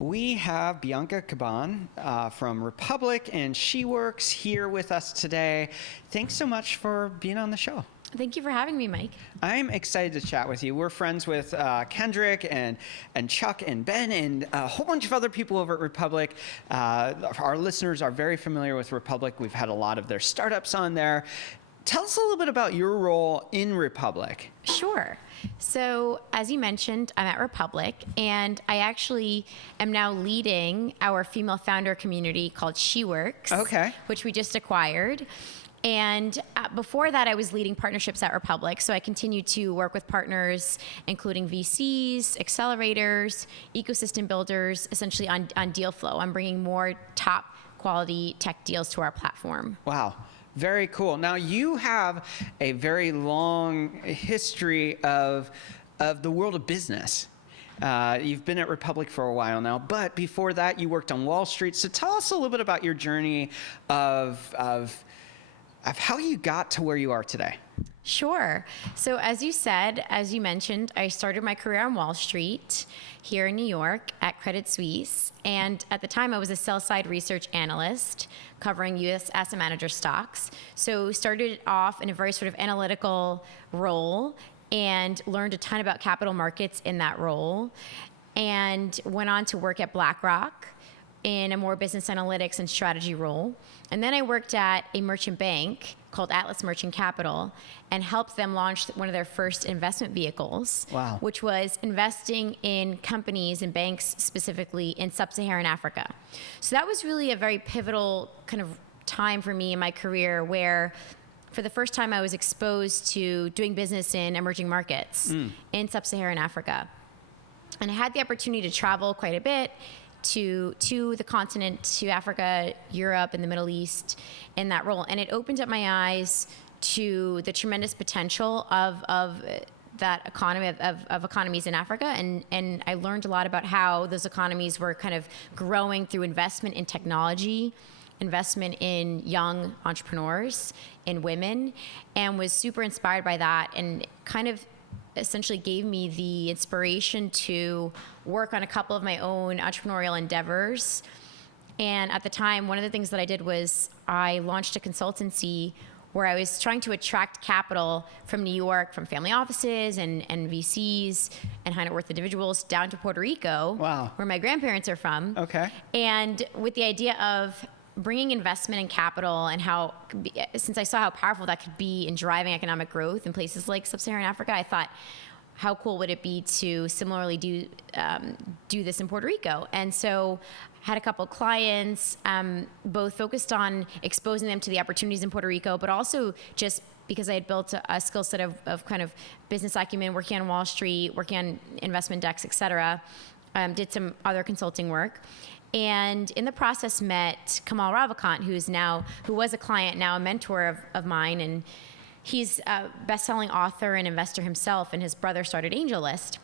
We have Bianca Caban from Republic, and she works here with us today. Thanks so much for being on the show. Thank you for having me, Mike. I'm excited to chat with you. We're friends with Kendrick and Chuck and Ben and a whole bunch of other people over at Republic. Our listeners are very familiar with Republic. We've had a lot of their startups on there. Tell us a little bit about your role in Republic. Sure. So, as you mentioned, I'm at Republic, and I actually am now leading our female founder community called She Works, which we just acquired. And before that, I was leading partnerships at Republic. So I continue to work with partners, including VCs, accelerators, ecosystem builders, essentially on deal flow. I'm bringing more top quality tech deals to our platform. Wow. Very cool. Now, you have a very long history of the world of business. You've been at Republic for a while now, but before that, you worked on Wall Street. So tell us a little bit about your journey of how you got to where you are today. Sure. So as you mentioned, I started my career on Wall Street here in New York at Credit Suisse. And at the time, I was a sell-side research analyst covering U.S. asset manager stocks. So started off in a very sort of analytical role and learned a ton about capital markets in that role, and went on to work at BlackRock in a more business analytics and strategy role. And then I worked at a merchant bank called Atlas Merchant Capital and helped them launch one of their first investment vehicles, which was investing in companies and banks specifically in sub-Saharan Africa. So that was really a very pivotal kind of time for me in my career where for the first time I was exposed to doing business in emerging markets in sub-Saharan Africa. And I had the opportunity to travel quite a bit to the continent, to Africa, Europe, and the Middle East in that role. And it opened up my eyes to the tremendous potential of that economy, of economies in Africa. And I learned a lot about how those economies were kind of growing through investment in technology, investment in young entrepreneurs, in women, and was super inspired by that, and kind of essentially gave me the inspiration to work on a couple of my own entrepreneurial endeavors. And at the time, one of the things that I did was I launched a consultancy where I was trying to attract capital from New York, from family offices and VCs and high net worth individuals down to Puerto Rico, where my grandparents are from. And with the idea of bringing investment and capital, and how, since I saw how powerful that could be in driving economic growth in places like sub-Saharan Africa, I thought, how cool would it be to similarly do this in Puerto Rico? And so had a couple clients, both focused on exposing them to the opportunities in Puerto Rico, but also just because I had built a skill set of kind of business acumen, working on Wall Street, working on investment decks, et cetera. Did some other consulting work. And in the process met Kamal Ravikant, who was a client, now a mentor of mine, and he's a best-selling author and investor himself, and his brother started AngelList.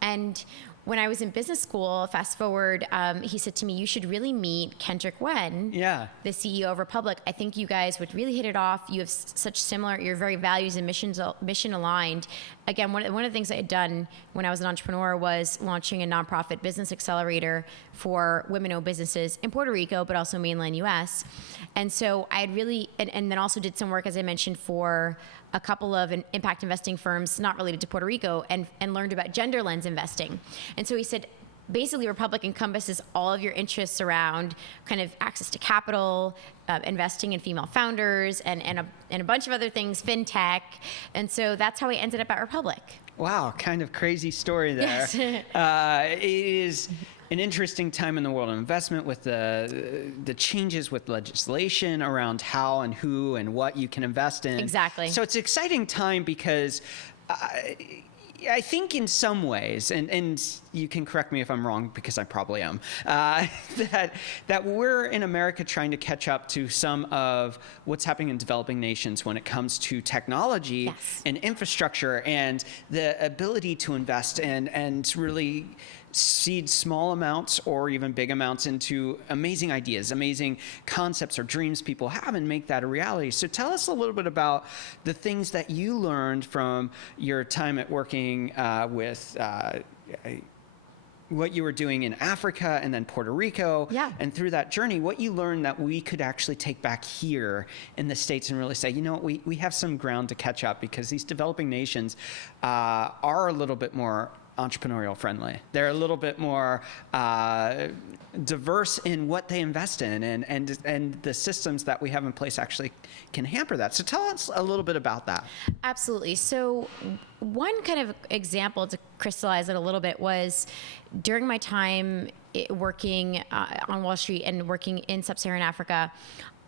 And when I was in business school, fast forward, he said to me, you should really meet Kendrick Wen, the CEO of Republic. I think you guys would really hit it off. You have such similar, you're very values and mission aligned. Again, one of the things I had done when I was an entrepreneur was launching a nonprofit business accelerator for women-owned businesses in Puerto Rico, but also mainland US. And so I had really, and then also did some work, as I mentioned, for a couple of impact investing firms not related to Puerto Rico, and learned about gender lens investing. And so he said, basically Republic encompasses all of your interests around kind of access to capital, investing in female founders, and a bunch of other things, fintech. And so that's how I ended up at Republic. Wow, kind of crazy story there. Yes. It is an interesting time in the world of investment with the changes with legislation around how and who and what you can invest in. Exactly. So it's an exciting time because I think in some ways, and you can correct me if I'm wrong because I probably am, that we're in America trying to catch up to some of what's happening in developing nations when it comes to technology and infrastructure and the ability to invest and really seed small amounts or even big amounts into amazing ideas, amazing concepts or dreams people have, and make that a reality. So tell us a little bit about the things that you learned from your time at working with what you were doing in Africa and then Puerto Rico. Yeah. And through that journey, what you learned that we could actually take back here in the States and really say, you know, we have some ground to catch up, because these developing nations are a little bit more entrepreneurial friendly. They're a little bit more diverse in what they invest in, and the systems that we have in place actually can hamper that. So tell us a little bit about that. Absolutely. So one kind of example to crystallize it a little bit was during my time working on Wall Street and working in sub-Saharan Africa,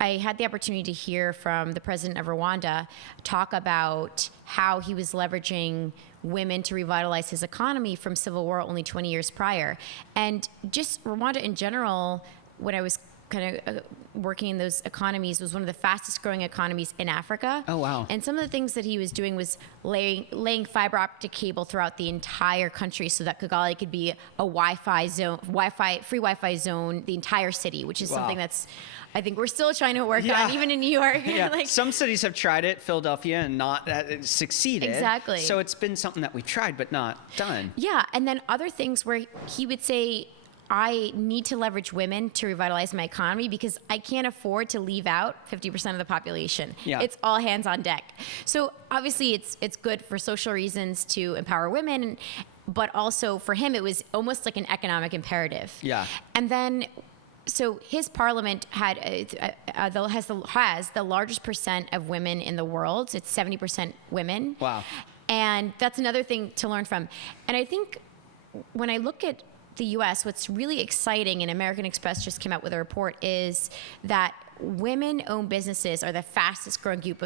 I had the opportunity to hear from the president of Rwanda talk about how he was leveraging women to revitalize his economy from civil war only 20 years prior. And just Rwanda in general, when I was kind of working in those economies, was one of the fastest growing economies in Africa. Oh, wow. And some of the things that he was doing was laying fiber optic cable throughout the entire country so that Kigali could be a free Wi-Fi zone, the entire city, which is Wow. something that's, I think we're still trying to work Yeah. on, even in New York. Yeah. Like, Some cities have tried it, Philadelphia, and not succeeded. Exactly. So it's been something that we've tried but not done. yeah, and then other things where he would say, I need to leverage women to revitalize my economy because I can't afford to leave out 50% of the population. Yeah. It's all hands on deck. So obviously it's good for social reasons to empower women, but also for him, it was almost like an economic imperative. Yeah. And then, so his parliament has the largest percent of women in the world. It's 70% women. Wow. And that's another thing to learn from. And I think when I look at the U.S., what's really exciting, and American Express just came out with a report, is that women-owned businesses are the fastest growing group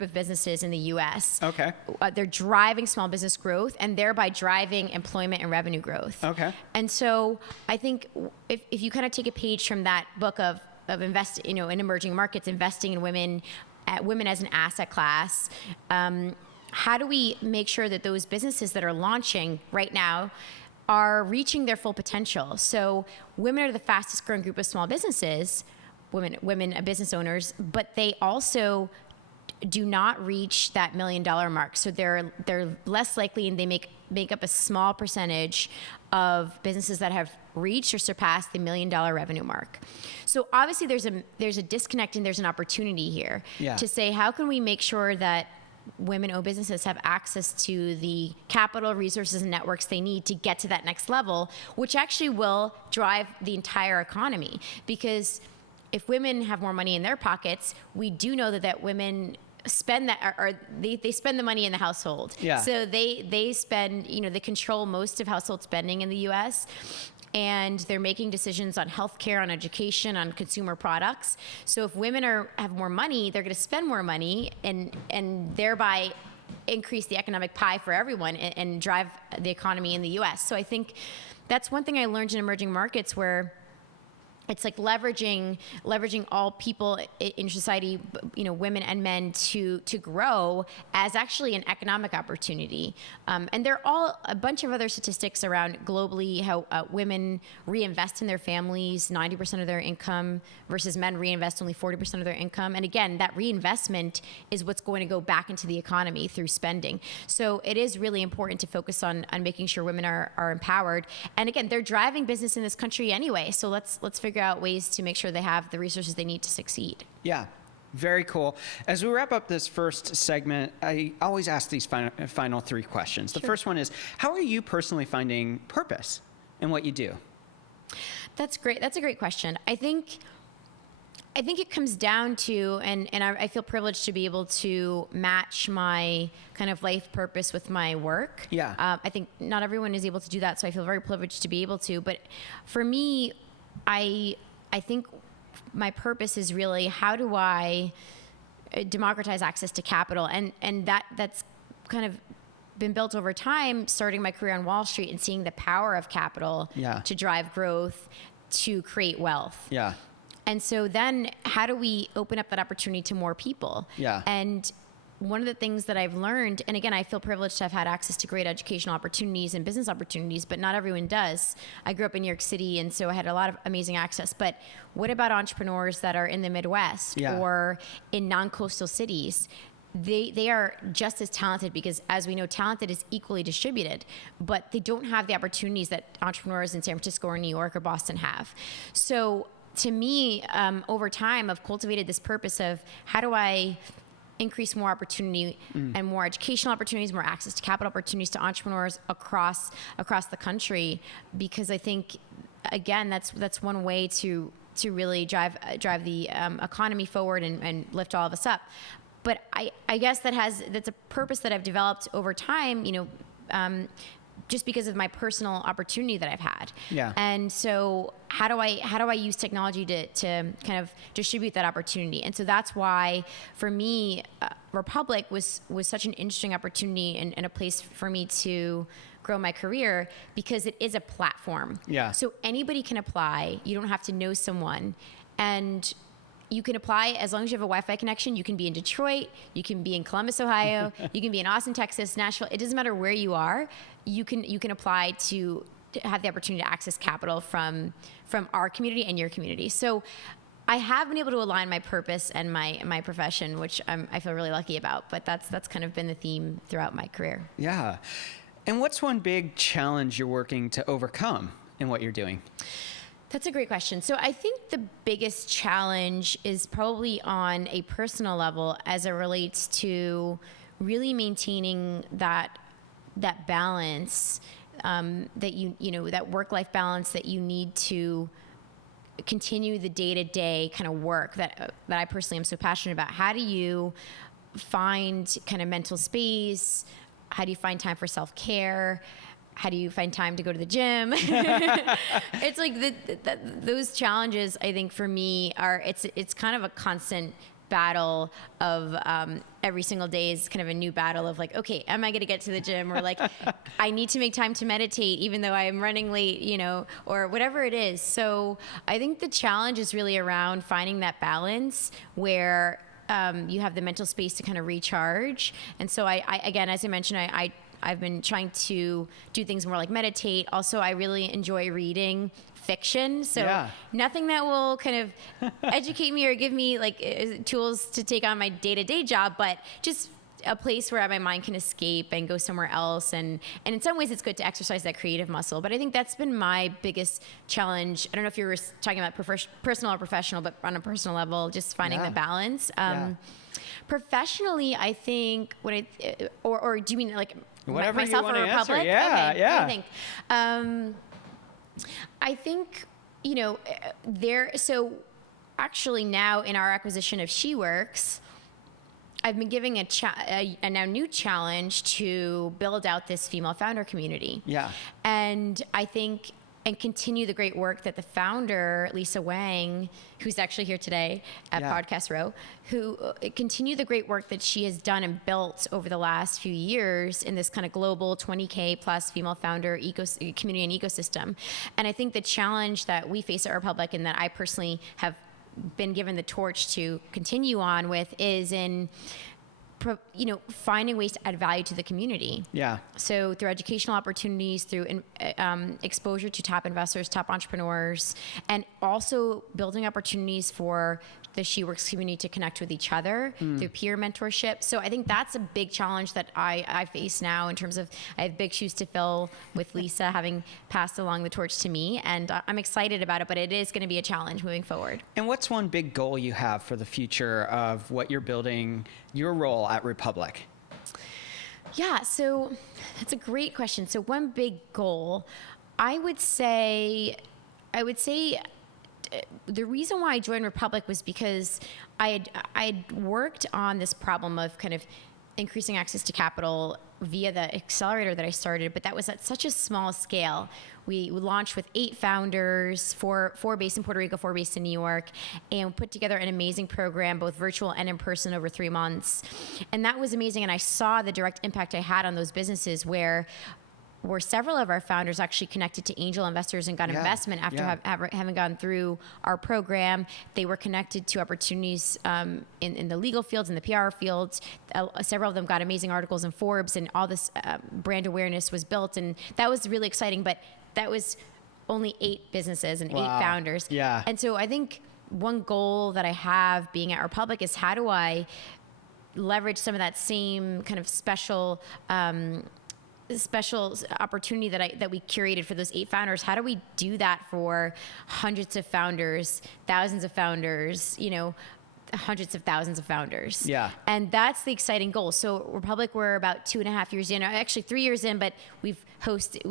of businesses in the U.S. Okay. They're driving small business growth and thereby driving employment and revenue growth. Okay. And so I think if you kind of take a page from that book of invest, in emerging markets, investing in women as an asset class, how do we make sure that those businesses that are launching right now are reaching their full potential? So women are the fastest growing group of small businesses, women business owners, but they also do not reach that $1 million mark. So they're less likely, and they make up a small percentage of businesses that have reached or surpassed the $1 million revenue mark. So obviously there's a disconnect, and there's an opportunity here to say, how can we make sure that women-owned businesses have access to the capital, resources, and networks they need to get to that next level, which actually will drive the entire economy. Because if women have more money in their pockets, we do know that women spend that, or they spend the money in the household. Yeah. So they spend, they control most of household spending in the U.S., and they're making decisions on healthcare, on education, on consumer products. So if women have more money, they're going to spend more money, and thereby increase the economic pie for everyone and drive the economy in the U.S. So I think that's one thing I learned in emerging markets, where it's like leveraging all people in society, women and men, to grow as actually an economic opportunity. And there are all a bunch of other statistics around globally how women reinvest in their families 90% of their income versus men reinvest only 40% of their income. And again, that reinvestment is what's going to go back into the economy through spending. So it is really important to focus on making sure women are empowered. And again, they're driving business in this country anyway. So let's figure out ways to make sure they have the resources they need to succeed. Yeah, very cool. As we wrap up this first segment, I always ask these final three questions. The first one is, how are you personally finding purpose in what you do? That's great. That's a great question. I think it comes down to, and I feel privileged to be able to match my kind of life purpose with my work. Yeah. I think not everyone is able to do that, so I feel very privileged to be able to. But for me, I think my purpose is really, how do I democratize access to capital? And that's kind of been built over time, starting my career on Wall Street and seeing the power of capital to drive growth, to create wealth. Yeah. And so then how do we open up that opportunity to more people? Yeah. And one of the things that I've learned, and again, I feel privileged to have had access to great educational opportunities and business opportunities, but not everyone does. I grew up in New York City, and so I had a lot of amazing access. But what about entrepreneurs that are in the Midwest or in non-coastal cities? they are just as talented, because as we know, talented is equally distributed, but they don't have the opportunities that entrepreneurs in San Francisco or New York or Boston have. So to me, over time, I've cultivated this purpose of how do I increase more opportunity and more educational opportunities, more access to capital opportunities to entrepreneurs across the country, because I think, again, that's one way to really drive the economy forward and lift all of us up. But I guess that's a purpose that I've developed over time, just because of my personal opportunity that I've had. Yeah. And so how do I use technology to kind of distribute that opportunity? And so that's why, for me, Republic was such an interesting opportunity and a place for me to grow my career, because it is a platform. Yeah. So anybody can apply. You don't have to know someone. And you can apply as long as you have a Wi-Fi connection. You can be in Detroit, you can be in Columbus, Ohio, you can be in Austin, Texas, Nashville. It doesn't matter where you are. You can apply to have the opportunity to access capital from our community and your community. So I have been able to align my purpose and my profession, which I feel really lucky about. But that's kind of been the theme throughout my career. Yeah. And what's one big challenge you're working to overcome in what you're doing? That's a great question. So I think the biggest challenge is probably on a personal level, as it relates to really maintaining that balance, that that work-life balance that you need to continue the day-to-day kind of work that I personally am so passionate about. How do you find kind of mental space? How do you find time for self-care? How do you find time to go to the gym? It's like those challenges, I think, for me it's kind of a constant battle of every single day is kind of a new battle of like, okay, am I going to get to the gym? Or like, I need to make time to meditate even though I am running late, or whatever it is. So I think the challenge is really around finding that balance where you have the mental space to kind of recharge. And so I again, as I mentioned, I've been trying to do things more like meditate. Also, I really enjoy reading fiction. So nothing that will kind of educate me or give me like tools to take on my day-to-day job, but just a place where my mind can escape and go somewhere else. And in some ways it's good to exercise that creative muscle. But I think that's been my biggest challenge. I don't know if you were talking about personal or professional, but on a personal level, just finding the balance. Professionally, I think or do you mean like whatever myself you or Republic? Answer. Yeah, okay, yeah. I think, so actually now in our acquisition of SheWorks, I've been giving a now new challenge to build out this female founder community. Yeah. And I think, and continue the great work that the founder, Lisa Wang, who's actually here today at Podcast Row, who continue the great work that she has done and built over the last few years in this kind of global 20K plus female founder community and ecosystem. And I think the challenge that we face at Republic, and that I personally have been given the torch to continue on with, is in finding ways to add value to the community. Yeah. So through educational opportunities, through exposure to top investors, top entrepreneurs, and also building opportunities for the SheWorks community to connect with each other through peer mentorship. So I think that's a big challenge that I face now, in terms of I have big shoes to fill with Lisa having passed along the torch to me, and I'm excited about it, but it is going to be a challenge moving forward. And what's one big goal you have for the future of what you're building, your role at Republic? Yeah, so that's a greed question. So one big goal, I would say the reason why I joined Republic was because I had worked on this problem of kind of increasing access to capital via the accelerator that I started, but that was at such a small scale. We launched with 8 founders, four based in Puerto Rico, 4 based in New York, and put together an amazing program, both virtual and in person, over 3 months. And that was amazing. And I saw the direct impact I had on those businesses, where several of our founders actually connected to angel investors and got investment after having gone through our program. They were connected to opportunities in the legal fields, in the PR fields. Several of them got amazing articles in Forbes, and all this brand awareness was built. And that was really exciting, but that was only 8 businesses and 8 founders. Yeah. And so I think one goal that I have being at Republic is, how do I leverage some of that same kind of special opportunity that we curated for those 8 founders. How do we do that for hundreds of founders, thousands of founders, hundreds of thousands of founders? Yeah. And that's the exciting goal. So Republic, we're about 2.5 years in, actually 3 years in, but we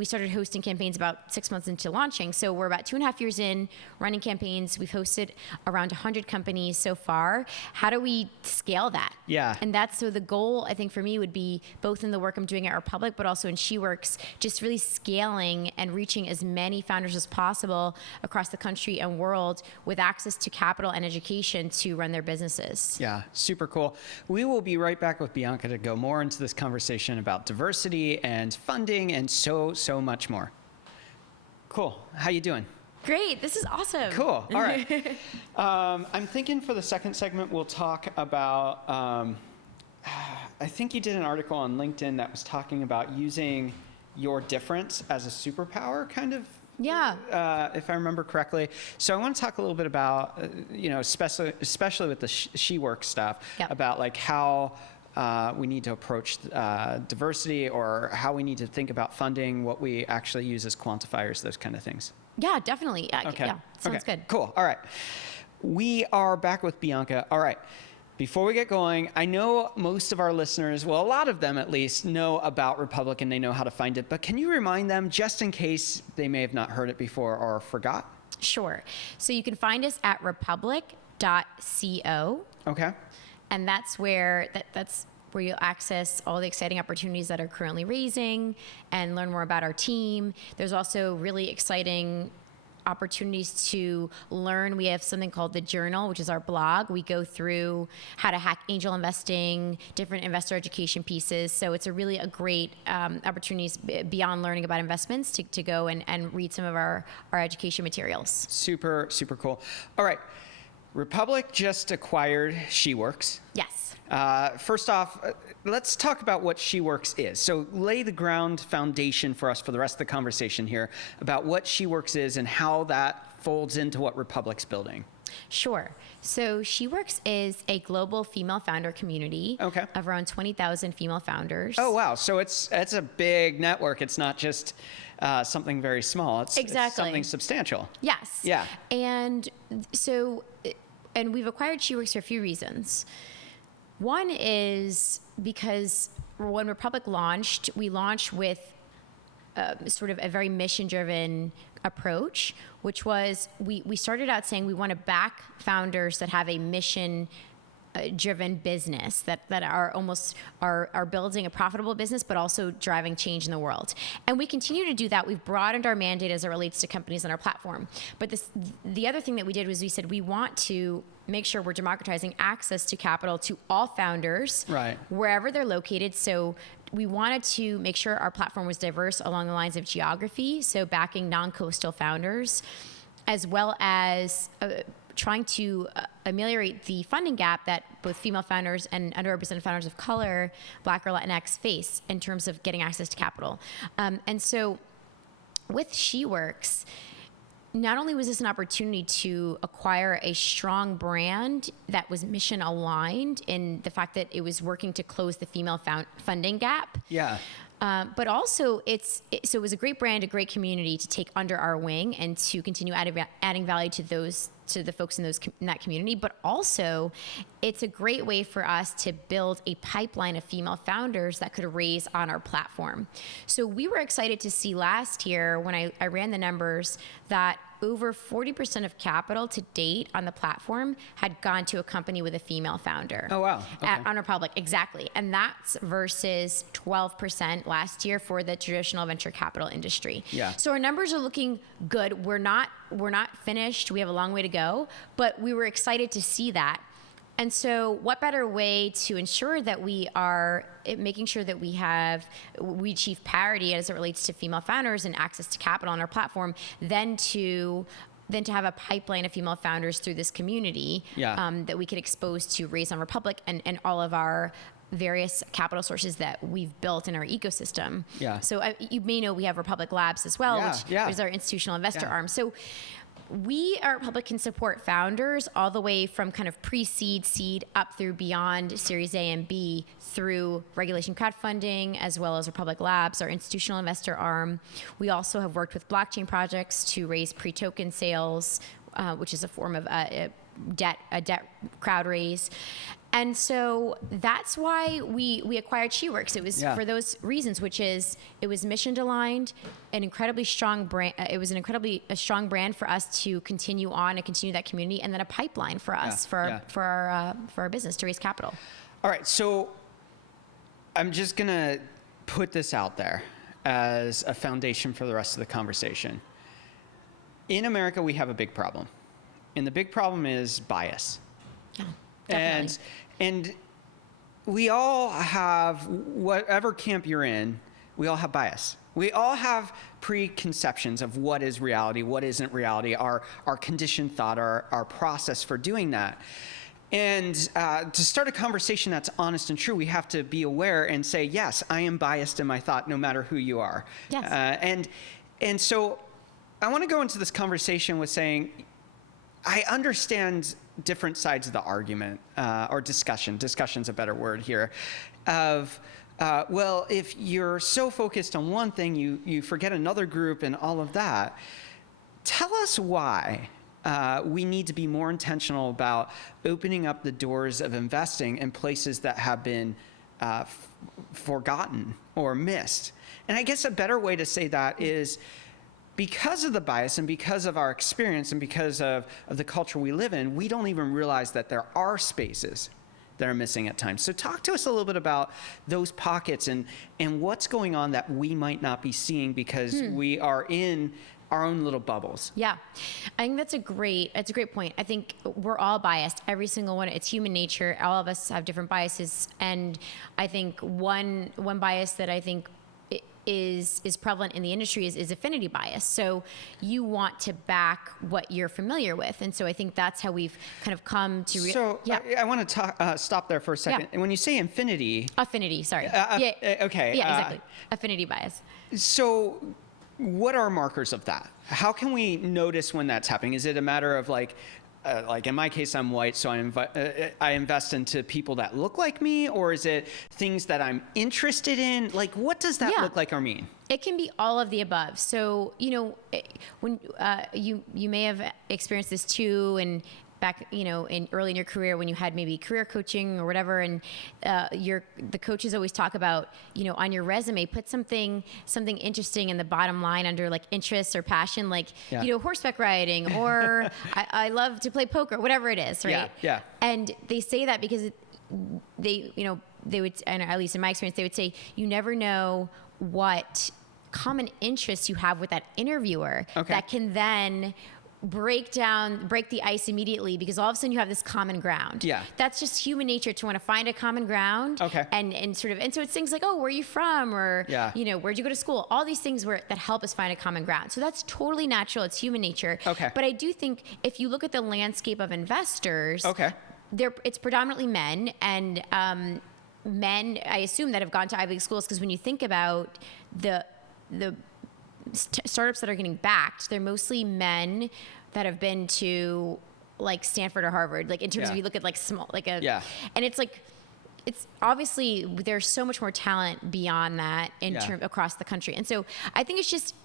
started hosting campaigns about 6 months into launching. So we're about 2.5 years in running campaigns. We've hosted around 100 companies so far. How do we scale that? Yeah. And so the goal, I think, for me would be both in the work I'm doing at Republic, but also in SheWorks, just really scaling and reaching as many founders as possible across the country and world with access to capital and education to run their businesses. Yeah, super cool. We will be right back with Bianca to go more into this conversation about diversity and funding and so much more. Cool. How you doing? Great. This is awesome. Cool. All right. I'm thinking for the second segment, we'll talk about, I think you did an article on LinkedIn that was talking about using your difference as a superpower, kind of. Yeah. If I remember correctly. So I want to talk a little bit about, especially with the SheWorks stuff, Yep. about like how we need to approach diversity, or how we need to think about funding, what we actually use as quantifiers, those kind of things. Yeah, definitely. Okay. Yeah, sounds good. Cool. All right. We are back with Bianca. All right. Before we get going, I know most of our listeners, well, a lot of them at least, know about Republic and they know how to find it. But can you remind them, just in case they may have not heard it before or forgot? Sure. So you can find us at republic.co. Okay. And that's where you'll access all the exciting opportunities that are currently raising and learn more about our team. There's also really exciting opportunities to learn. We have something called The Journal, which is our blog. We go through how to hack angel investing, different investor education pieces. So it's a great opportunities beyond learning about investments to go and read some of our education materials. Super, super cool. All right. Republic just acquired SheWorks. Yes. First off, let's talk about what SheWorks is. So lay the ground foundation for us for the rest of the conversation here about what SheWorks is and how that folds into what Republic's building. Sure. So SheWorks is a global female founder community of around 20,000 female founders. Oh, wow. So it's a big network. It's not just something very small. It's something substantial. Yes. Yeah. And we've acquired SheWorks for a few reasons. One is because when Republic launched, we launched with sort of a very mission-driven approach, which was we started out saying we want to back founders that have a mission driven business that are building a profitable business, but also driving change in the world. And we continue to do that. We've broadened our mandate as it relates to companies on our platform. But the other thing that we did was we said we want to make sure we're democratizing access to capital to all founders, right, wherever they're located. So we wanted to make sure our platform was diverse along the lines of geography, so backing non-coastal founders, as well as trying to ameliorate the funding gap that both female founders and underrepresented founders of color, Black or Latinx, face in terms of getting access to capital. And so with SheWorks, not only was this an opportunity to acquire a strong brand that was mission aligned in the fact that it was working to close the female funding gap. Yeah. But also, so it was a great brand, a great community to take under our wing and to continue adding value to the folks in that community. But also, it's a great way for us to build a pipeline of female founders that could raise on our platform. So we were excited to see last year when I ran the numbers that over 40% of capital to date on the platform had gone to a company with a female founder. Oh, wow. Okay. On Republic, exactly. And that's versus 12% last year for the traditional venture capital industry. Yeah. So our numbers are looking good. We're not finished. We have a long way to go, but we were excited to see that. And so what better way to ensure that we are making sure that we achieve parity as it relates to female founders and access to capital on our platform than to have a pipeline of female founders through this community that we could expose to Raise on Republic and all of our various capital sources that we've built in our ecosystem. Yeah. So you may know we have Republic Labs as well, which is our institutional investor arm. So we at Republic can support founders all the way from kind of pre-seed, seed, up through beyond Series A and B through regulation crowdfunding, as well as Republic Labs, our institutional investor arm. We also have worked with blockchain projects to raise pre-token sales, which is a form of a debt crowd raise. And so that's why we acquired SheWorks. It was for those reasons, which is it was mission aligned, an incredibly strong brand. It was a strong brand for us to continue on and continue that community, and then a pipeline for us for our business to raise capital. All right, so I'm just gonna put this out there as a foundation for the rest of the conversation. In America, we have a big problem, and the big problem is bias. Yeah. Definitely. And we all have, whatever camp you're in, we all have bias. We all have preconceptions of what is reality, what isn't reality, our conditioned thought, our process for doing that. And to start a conversation that's honest and true, we have to be aware and say, yes, I am biased in my thought, no matter who you are. Yes. And so I want to go into this conversation with saying, I understand different sides of the argument, or discussion's a better word here, of, well, if you're so focused on one thing, you forget another group and all of that. Tell us why we need to be more intentional about opening up the doors of investing in places that have been forgotten or missed. And I guess a better way to say that is, because of the bias and because of our experience and because of the culture we live in, we don't even realize that there are spaces that are missing at times. So talk to us a little bit about those pockets and what's going on that we might not be seeing because we are in our own little bubbles. Yeah, I think that's a great point. I think we're all biased, every single one. It's human nature. All of us have different biases. And I think one bias that I think is prevalent in the industry is affinity bias. So you want to back what you're familiar with. And so I think that's how we've kind of come to... I want to stop there for a second. And when you say affinity, sorry. Okay. Yeah, exactly. Affinity bias. So what are markers of that? How can we notice when that's happening? Is it a matter of like in my case, I'm white, so I invest into people that look like me, or is it things that I'm interested in? Like, what does that look like or mean? It can be all of the above. So, when you may have experienced this too, and back, in early in your career when you had maybe career coaching or whatever, and the coaches always talk about, on your resume, put something interesting in the bottom line under like interests or passion, like, horseback riding, or I love to play poker, whatever it is, right? Yeah. And they say that because they would, and at least in my experience, they would say, you never know what common interests you have with that interviewer that can then break the ice immediately, because all of a sudden you have this common ground. Yeah. That's just human nature to want to find a common ground. Okay. And so it's things like, oh, where are you from? Or, where'd you go to school? All these things that help us find a common ground. So that's totally natural. It's human nature. Okay. But I do think if you look at the landscape of investors, it's predominantly men, and men, I assume, that have gone to Ivy League schools, because when you think about the startups that are getting backed, they're mostly men that have been to like Stanford or Harvard, like in terms of, you look at like small, like and it's like, it's obviously there's so much more talent beyond that in across the country. And so I think it's just,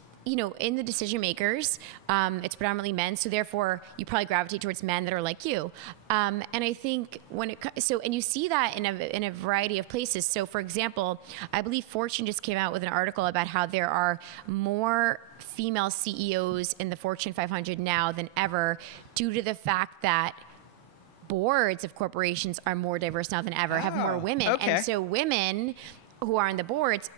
in the decision makers, it's predominantly men. So therefore you probably gravitate towards men that are like you. And I think and you see that in a variety of places. So for example, I believe Fortune just came out with an article about how there are more female CEOs in the Fortune 500 now than ever, due to the fact that boards of corporations are more diverse now than ever, have more women. And so women who are on the boards,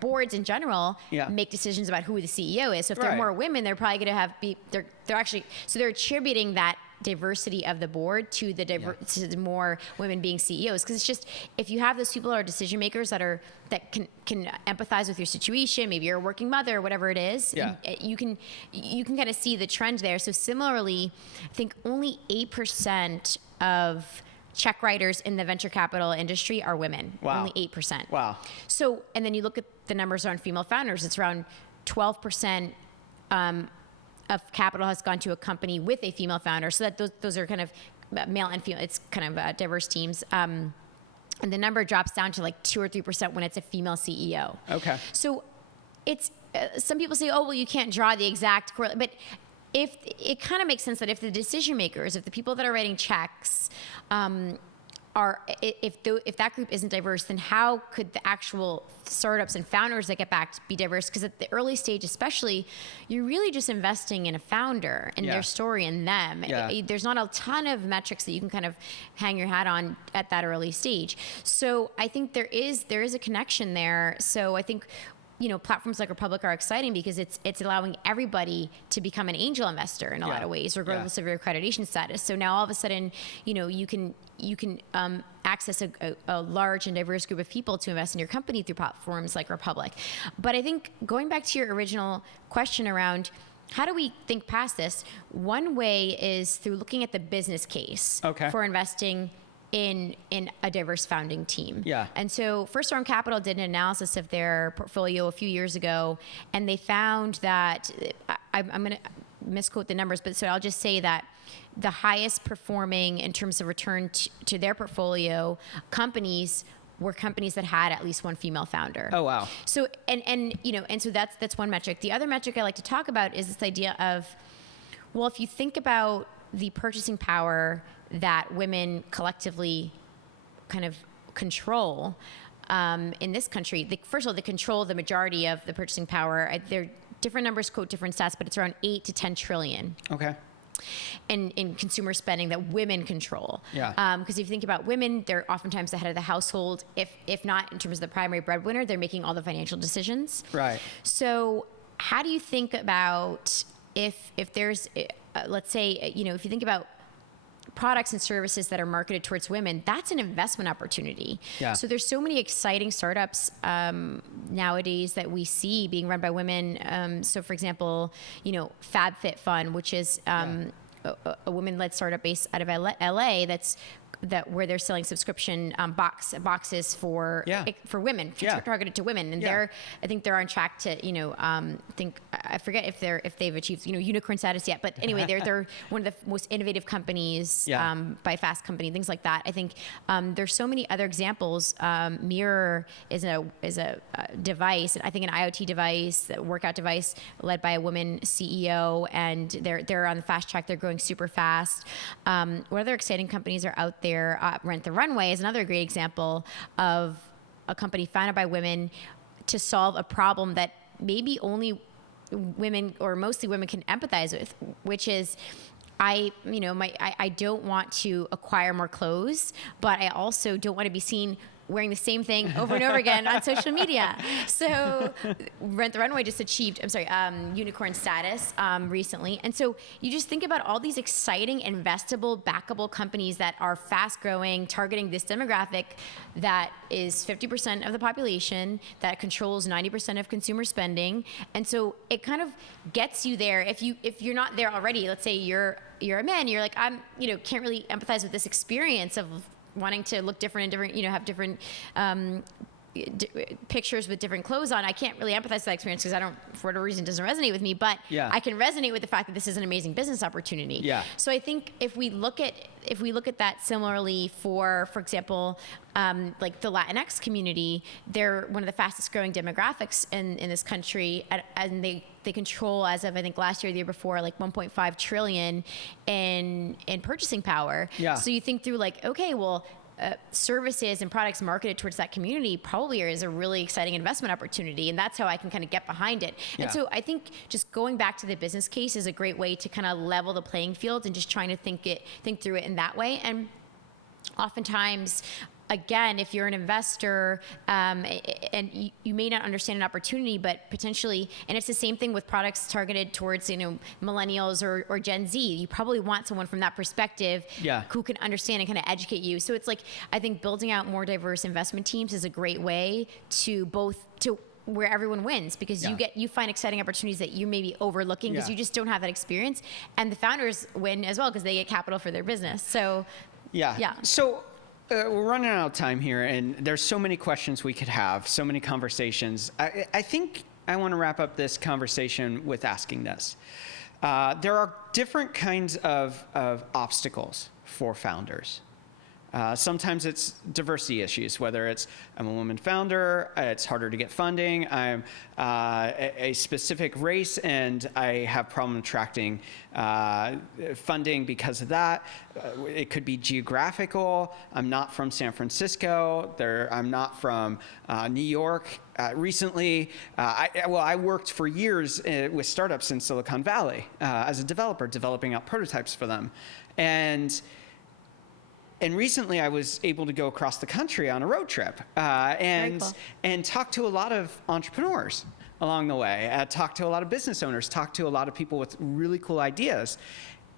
boards in general, make decisions about who the CEO is. So if there are more women, they're probably going to they're actually, so they're attributing that diversity of the board to the more women being CEOs. Because it's just, if you have those people who are decision makers that can empathize with your situation, maybe you're a working mother or whatever it is, you can kind of see the trend there. So similarly, I think only 8% of check writers in the venture capital industry are women. Wow. Only 8%. Wow. So, and then you look at the numbers on female founders, it's around 12% of capital has gone to a company with a female founder, so that those are kind of male and female. It's kind of diverse teams. And the number drops down to like 2 or 3% when it's a female CEO. Okay. So it's some people say, oh, well, you can't draw the exact correlation, but if it kind of makes sense that if the decision makers, if the people that are writing checks, if that group isn't diverse, then how could the actual startups and founders that get backed be diverse? Because at the early stage, especially, you're really just investing in a founder and their story and them. There's not a ton of metrics that you can kind of hang your hat on at that early stage. So I think there is a connection there. So I think, platforms like Republic are exciting because it's allowing everybody to become an angel investor in a lot of ways, regardless of your accreditation status. So now all of a sudden, you can access a large and diverse group of people to invest in your company through platforms like Republic. But I think going back to your original question around how do we think past this, one way is through looking at the business case for investing in a diverse founding team. And so First Storm Capital did an analysis of their portfolio a few years ago, and they found that, I'm going to misquote the numbers, but so I'll just say that the highest performing in terms of return to their portfolio companies were companies that had at least one female founder. Oh, wow. So, and so that's one metric. The other metric I like to talk about is this idea of, well, if you think about the purchasing power that women collectively kind of control in this country. First of all, they control the majority of the purchasing power. There different numbers quote different stats, but it's around 8 to 10 trillion. Okay. In consumer spending that women control. Because if you think about women, they're oftentimes the head of the household. If not in terms of the primary breadwinner, they're making all the financial decisions. Right. So how do you think about if there's, let's say, if you think about products and services that are marketed towards women, that's an investment opportunity. So there's so many exciting startups nowadays that we see being run by women. So for example, FabFitFun, which is a women-led startup based out of LA where they're selling subscription boxes for women, targeted to women, and I think they're on track to I forget if they've achieved unicorn status yet, but anyway they're one of the most innovative companies by Fast Company, things like that. I think there's so many other examples. Mirror is a device, I think an IoT device, a workout device led by a woman CEO, and they're on the fast track. They're growing super fast. What other exciting companies are out there? Rent the Runway is another great example of a company founded by women to solve a problem that maybe only women or mostly women can empathize with, which is I don't want to acquire more clothes, but I also don't want to be seen wearing the same thing over and over again on social media. So Rent the Runway just achieved, unicorn status recently. And so you just think about all these exciting, investable, backable companies that are fast growing, targeting this demographic that is 50% of the population, that controls 90% of consumer spending. And so it kind of gets you there. If you're not there already, let's say you're a man, you're like, can't really empathize with this experience of wanting to look different and different, have different pictures with different clothes on. I can't really empathize with that experience because I don't, for whatever reason, it doesn't resonate with me. But I can resonate with the fact that this is an amazing business opportunity. So I think if we look at that similarly for example, like the Latinx community, they're one of the fastest growing demographics in this country, and they control, as of I think last year, the year before, like 1.5 trillion in purchasing power. So you think through like, okay, well, services and products marketed towards that community probably is a really exciting investment opportunity, and that's how I can kind of get behind it. And so I think just going back to the business case is a great way to kind of level the playing field and just trying to think through it in that way. And oftentimes, again, if you're an investor and you may not understand an opportunity, but potentially, and it's the same thing with products targeted towards millennials or Gen Z, you probably want someone from that perspective who can understand and kind of educate you. So it's like, I think building out more diverse investment teams is a great way to where everyone wins, because you find exciting opportunities that you may be overlooking because you just don't have that experience, and the founders win as well because they get capital for their business. So So we're running out of time here, and there's so many questions we could have, so many conversations. I think I want to wrap up this conversation with asking this. There are different kinds of obstacles for founders. Sometimes it's diversity issues, whether it's I'm a woman founder, it's harder to get funding, I'm a specific race and I have problem attracting funding because of that. It could be geographical. I'm not from San Francisco. I'm not from New York. Recently, I worked for years with startups in Silicon Valley as a developer, developing out prototypes for them. And recently, I was able to go across the country on a road trip and talk to a lot of entrepreneurs along the way. Talk to a lot of business owners. Talk to a lot of people with really cool ideas,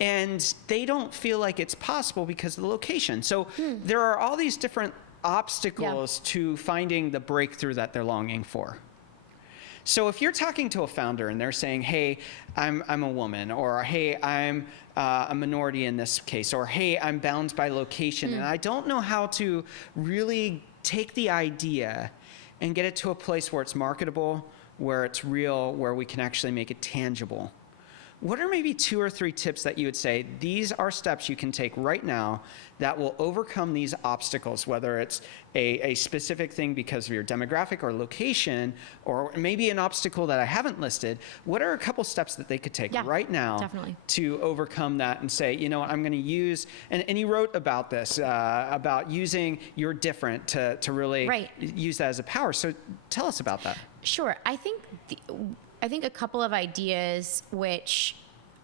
and they don't feel like it's possible because of the location. So there are all these different obstacles to finding the breakthrough that they're longing for. So if you're talking to a founder and they're saying, "Hey, I'm a woman," or "Hey, I'm a minority in this case," or "Hey, I'm bound by location," and I don't know how to really take the idea and get it to a place where it's marketable, where it's real, where we can actually make it tangible. What are maybe 2 or 3 tips that you would say, these are steps you can take right now that will overcome these obstacles, whether it's a specific thing because of your demographic or location, or maybe an obstacle that I haven't listed? What are a couple steps that they could take right now to overcome that and say, you know what, I'm going to use, and you wrote about this, about using you're different to really use that as a power. So tell us about that. Sure. I think a couple of ideas which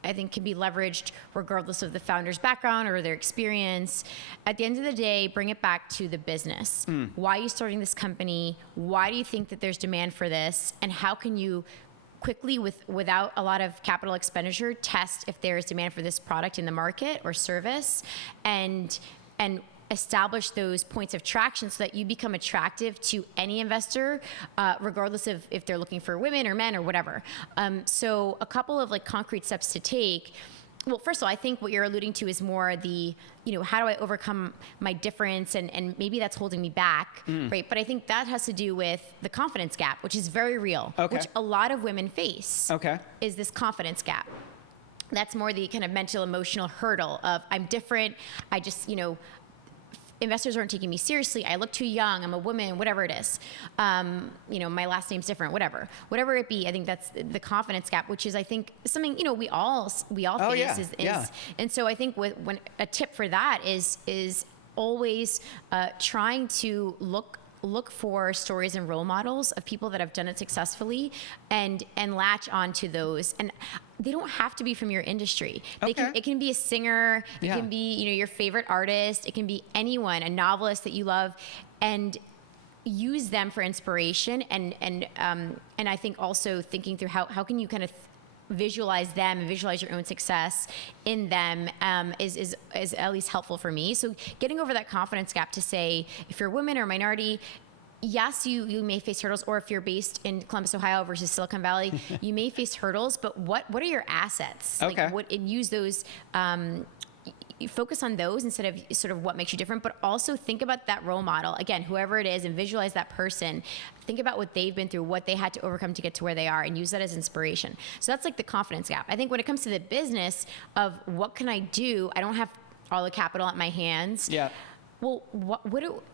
I think can be leveraged regardless of the founder's background or their experience. At the end of the day, bring it back to the business. Why are you starting this company? Why do you think that there's demand for this? And how can you quickly, without a lot of capital expenditure, test if there is demand for this product in the market or service, and establish those points of traction so that you become attractive to any investor, regardless of if they're looking for women or men or whatever. So a couple of concrete steps to take. Well, first of all, I think what you're alluding to is more the, how do I overcome my difference, and maybe that's holding me back, right? But I think that has to do with the confidence gap, which is very real, which a lot of women face, is this confidence gap. That's more the kind of mental, emotional hurdle of I'm different, I just, investors aren't taking me seriously. I look too young. I'm a woman. Whatever it is, my last name's different. Whatever it be. I think that's the confidence gap, which is I think something we all face. And so I think when a tip for that is always trying to look for stories and role models of people that have done it successfully, and latch onto those. And they don't have to be from your industry. It can be a singer. It can be your favorite artist. It can be anyone, a novelist that you love, and use them for inspiration. And I think also thinking through how can you kind of visualize them and visualize your own success in them is at least helpful for me. So getting over that confidence gap to say, if you're a woman or minority, yes, you may face hurdles, or if you're based in Columbus, Ohio versus Silicon Valley, you may face hurdles, but what are your assets? And use those, you focus on those instead of sort of what makes you different, but also think about that role model, again, whoever it is, and visualize that person. Think about what they've been through, what they had to overcome to get to where they are, and use that as inspiration. So that's the confidence gap. I think when it comes to the business of what can I do, I don't have all the capital at my hands. Well,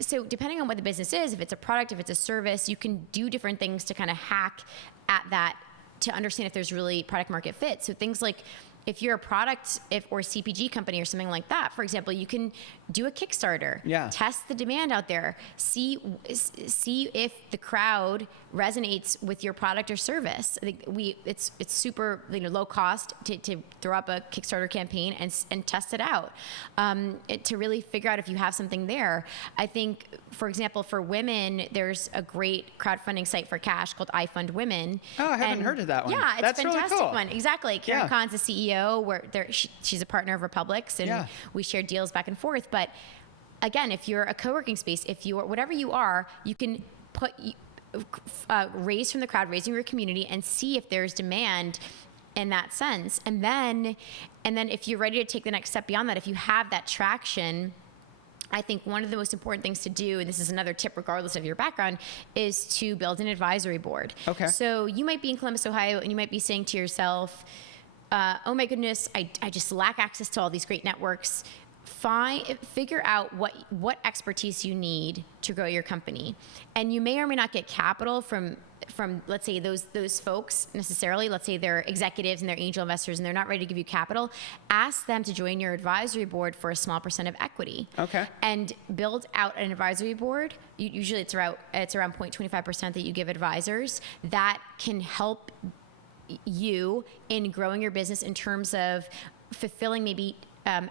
so depending on what the business is, if it's a product, if it's a service, you can do different things to kind of hack at that to understand if there's really product market fit. So things like, if you're a product or CPG company or something like that, for example, you can do a Kickstarter, test the demand out there, see if the crowd resonates with your product or service. I think it's super low cost to throw up a Kickstarter campaign and test it out, to really figure out if you have something there. I think, for example, for women, there's a great crowdfunding site for cash called I Fund Women. Oh, I haven't heard of that one. Yeah, it's That's a fantastic really cool. one. Exactly. Karen Kahn's the CEO. She's a partner of Republics, and we share deals back and forth. But again, if you're a co-working space, if you're whatever you are, you can raise from the crowd, raising your community, and see if there's demand in that sense. And then if you're ready to take the next step beyond that, if you have that traction, I think one of the most important things to do, and this is another tip regardless of your background, is to build an advisory board. So you might be in Columbus, Ohio, and you might be saying to yourself, oh my goodness, I just lack access to all these great networks. Figure out what expertise you need to grow your company. And you may or may not get capital from let's say those folks necessarily. Let's say they're executives and they're angel investors and they're not ready to give you capital. Ask them to join your advisory board for a small % of equity. Okay. And build out an advisory board. Usually it's around 0.25% that you give advisors. That can help you in growing your business in terms of fulfilling maybe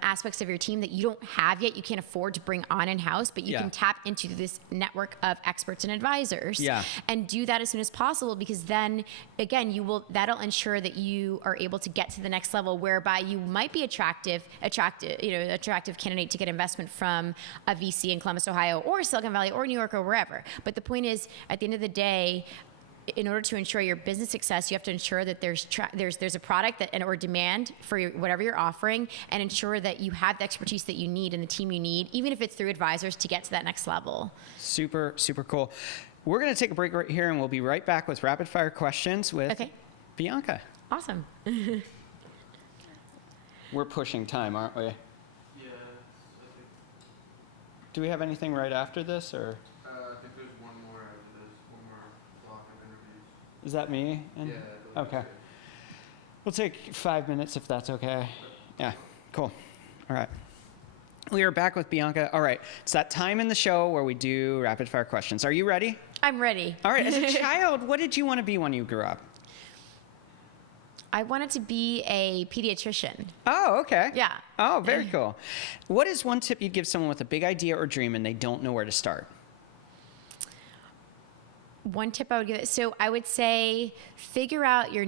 aspects of your team that you don't have yet, you can't afford to bring on in-house, but you can tap into this network of experts and advisors and do that as soon as possible, because then again, that'll ensure that you are able to get to the next level whereby you might be attractive candidate to get investment from a VC in Columbus, Ohio, or Silicon Valley or New York or wherever. But the point is, at the end of the day, in order to ensure your business success, you have to ensure that there's a product or demand for whatever you're offering, and ensure that you have the expertise that you need and the team you need, even if it's through advisors, to get to that next level. Super, super cool. We're going to take a break right here, and we'll be right back with rapid fire questions with Bianca. Awesome. We're pushing time, aren't we? Yeah. Do we have anything right after this, or? I think there's one more after this, one more block of interviews. Is that me? Yeah. Okay. We'll take 5 minutes if that's okay. Yeah, cool. All right. We are back with Bianca. All right, it's that time in the show where we do rapid fire questions. Are you ready? I'm ready. All right, as a child, what did you want to be when you grew up? I wanted to be a pediatrician. Oh, okay. Yeah. Oh, very cool. What is one tip you'd give someone with a big idea or dream and they don't know where to start? One tip I would give, so I would say figure out the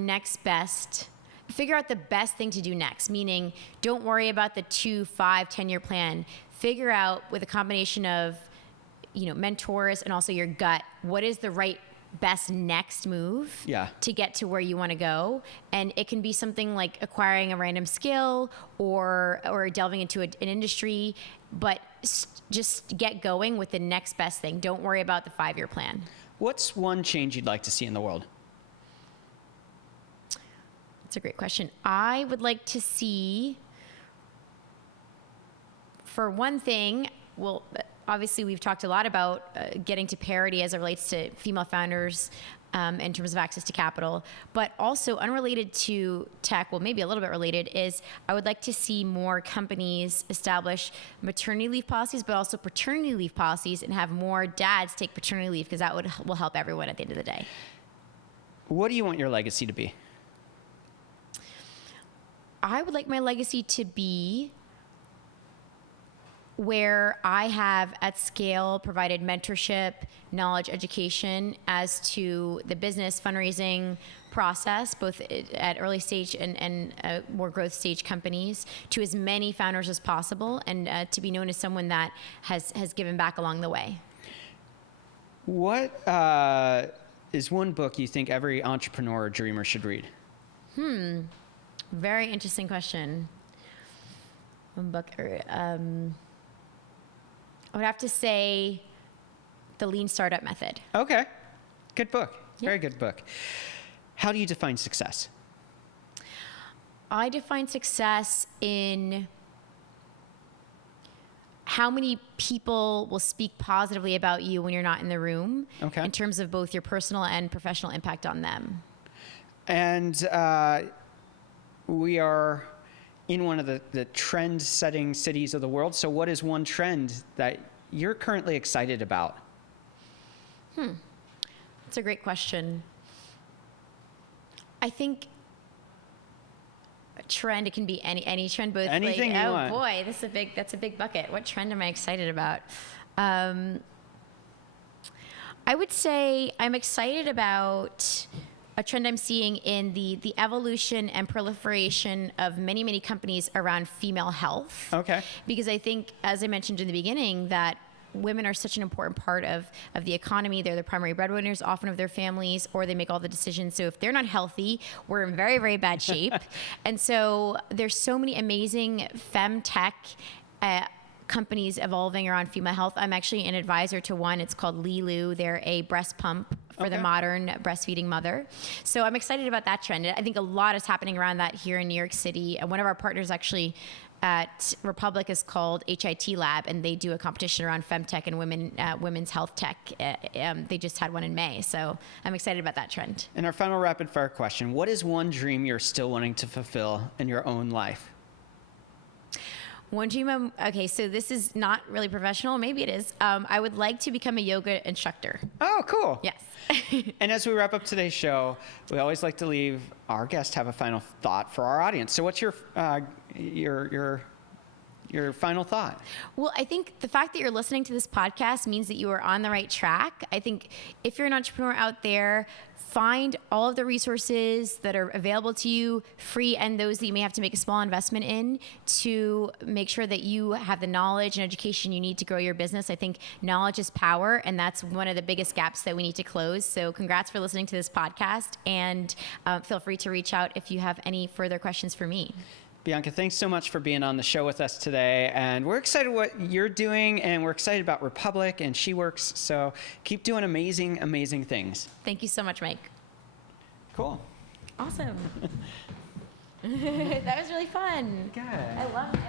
best thing to do next, meaning don't worry about the 2, 5, 10-year plan. Figure out, with a combination of mentors and also your gut, what is the right best next move to get to where you want to go. And it can be something like acquiring a random skill or delving into an industry, but just get going with the next best thing. Don't worry about the 5-year plan. What's one change you'd like to see in the world? That's a great question. I would like to see, for one thing, obviously we've talked a lot about getting to parity as it relates to female founders in terms of access to capital, but also unrelated to tech, well, maybe a little bit related, is I would like to see more companies establish maternity leave policies, but also paternity leave policies, and have more dads take paternity leave, because that will help everyone at the end of the day. What do you want your legacy to be? I would like my legacy to be where I have at scale provided mentorship, knowledge, education as to the business fundraising process, both at early stage and more growth stage companies, to as many founders as possible, and to be known as someone that has given back along the way. What is one book you think every entrepreneur or dreamer should read? Very interesting question. One book, I would have to say The Lean Startup Method. Okay. Good book. Very good book. How do you define success? I define success in how many people will speak positively about you when you're not in the room, in terms of both your personal and professional impact on them. And we are in one of the trend-setting cities of the world. So what is one trend that you're currently excited about? That's a great question. I think a trend, it can be any trend, both anything you want. Boy, that's a big bucket. What trend am I excited about? I would say I'm excited about a trend I'm seeing in the evolution and proliferation of many, many companies around female health. Okay. Because I think, as I mentioned in the beginning, that women are such an important part of the economy. They're the primary breadwinners often of their families, or they make all the decisions. So if they're not healthy, we're in very, very bad shape. And so there's so many amazing femtech companies evolving around female health. I'm actually an advisor to one. It's called Lilu. They're a breast pump for the modern breastfeeding mother. So I'm excited about that trend. I think a lot is happening around that here in New York City. And one of our partners actually at Republic is called HIT Lab, and they do a competition around femtech and women's health tech. They just had one in May, so I'm excited about that trend. And our final rapid fire question, what is one dream you're still wanting to fulfill in your own life? One dream, okay, so this is not really professional, maybe it is. I would like to become a yoga instructor. Oh, cool. Yes. And as we wrap up today's show, we always like to leave our guests have a final thought for our audience. So what's your final thought? Well, I think the fact that you're listening to this podcast means that you are on the right track. I think if you're an entrepreneur out there, find all of the resources that are available to you, free and those that you may have to make a small investment in, to make sure that you have the knowledge and education you need to grow your business. I think knowledge is power, and that's one of the biggest gaps that we need to close. So congrats for listening to this podcast, and feel free to reach out if you have any further questions for me. Bianca, thanks so much for being on the show with us today. And we're excited what you're doing, and we're excited about Republic and She Works. So keep doing amazing, amazing things. Thank you so much, Mike. Cool. Awesome. That was really fun. Good. I love it.